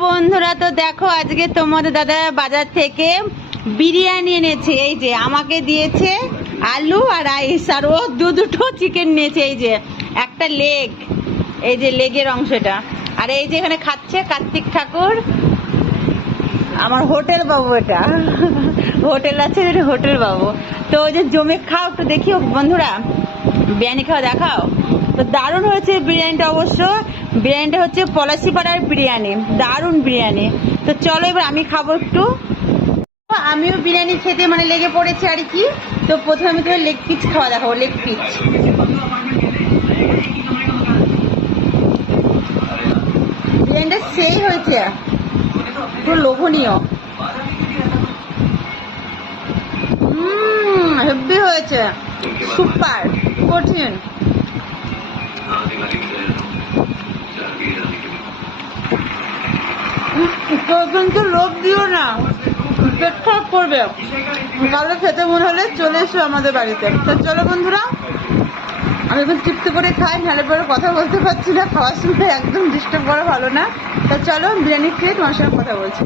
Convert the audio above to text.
বন্ধুরা, তো দেখো আজকে তোমাদের দাদা বাজার থেকে বিরিয়ানি এনেছে। এই যে আমাকে দিয়েছে আলু আর রাইস, আর ও দুটো চিকেন নিয়েছে। এই যে একটা লেগ, এই যে লেগের অংশটা। আর এই যে এখানে খাচ্ছে কার্তিক ঠাকুর, আমার হোটেল বাবু। এটা হোটেল আছে, হোটেল বাবু। তো ওই যে জমে খাও, একটু দেখি বন্ধুরা বিরিয়ানি খাওয়া দেখাও। তো দারুণ হয়েছে বিরিয়ানিটা। অবশ্য বিরিয়ানিটা হচ্ছে পলাশিপাড়ার বিরিয়ানি, দারুণ বিরিয়ানি। তো চলো এবার আমি খাবো একটু। আমিও বিরিয়ানি খেতে লেগে পড়েছে আর কি। তো প্রথমে আমি তোমার লেগ পিস খাওয়া দেখাবো। লেগ পিস বিরিয়ানিটা সেই হয়েছে, পুরো লোভনীয়। হেভি হয়েছে, সুপার কঠিন। কিন্তু লোভ দিও না, পেট খারাপ করবে। কাউকে খেতে মনে হলে চলে এসো আমাদের বাড়িতে। তো চলো বন্ধুরা, আমি এখন তৃপ্তি করে খাই, নাহলে পরে কথা বলতে পারছি না। খাওয়ার সময় একদম ডিস্টার্ব করা ভালো না। তো চলো বিরিয়ানি খেয়ে তোমার সঙ্গে কথা বলছি।